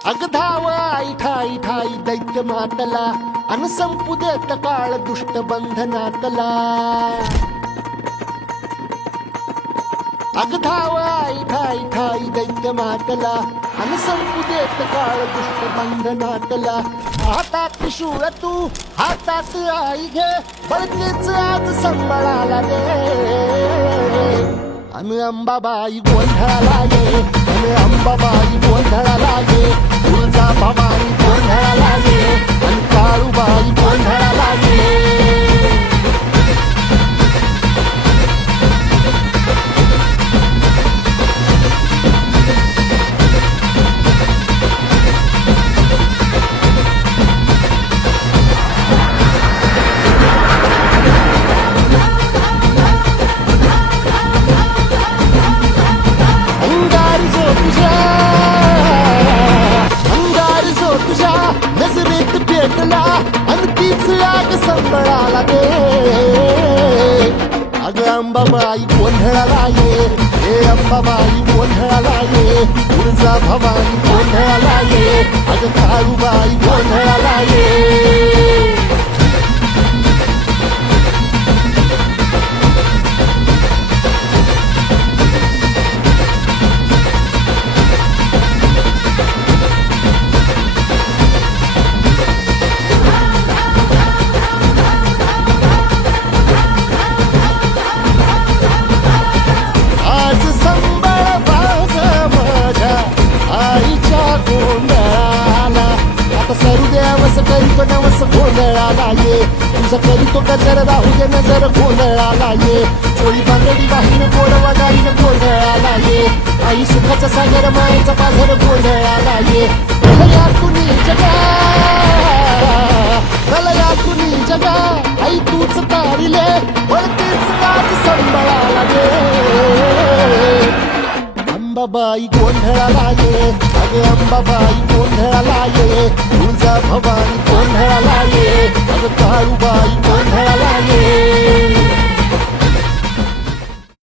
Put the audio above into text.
अग धाव आई ठाई ठाई दैत्य मातला अन संपू देत काळ दुष्ट बंधनातला अग धाव आई ठाई ठाई दैत्य मातला अन संपू देत काळ दुष्ट बंधनातला हातात त्रिशूळ तू हातात आई घे बळकेच आज संबळाला दे अन अंबाबाई गोंधळाला ये अन अंबाबाई गोंधळाला ये तुळजा भवानी गोंधळाला ये अन काळूबाई गोंधळाला ये नजरेत पेटला अन तीच आग संबळाला दे अग अंबाबाई गोंधळाला ये हे अंबाबाई गोंधळाला ये तुळजा भवानी गोंधळाला ये अग काळूबाई गोंधळाला ये करीतो नवस गोंधळाला ये तुझं करीतो गजर राहू दे नजर गोंधळाला ये चोळी बांगडी वाहीन गोड वगारीन गोंधळाला ये आई सुखाचा सागर मायेचा पाझर गोंधळाला ये भलया कुणी जगा आई तूच तारिले वळतेच आज संबळाला ये अंबाबाई गोंधळाला ये अग अंबाबाई गोंधळाला ये तुळजा भवानी गोंधळाला ये अग काळूबाई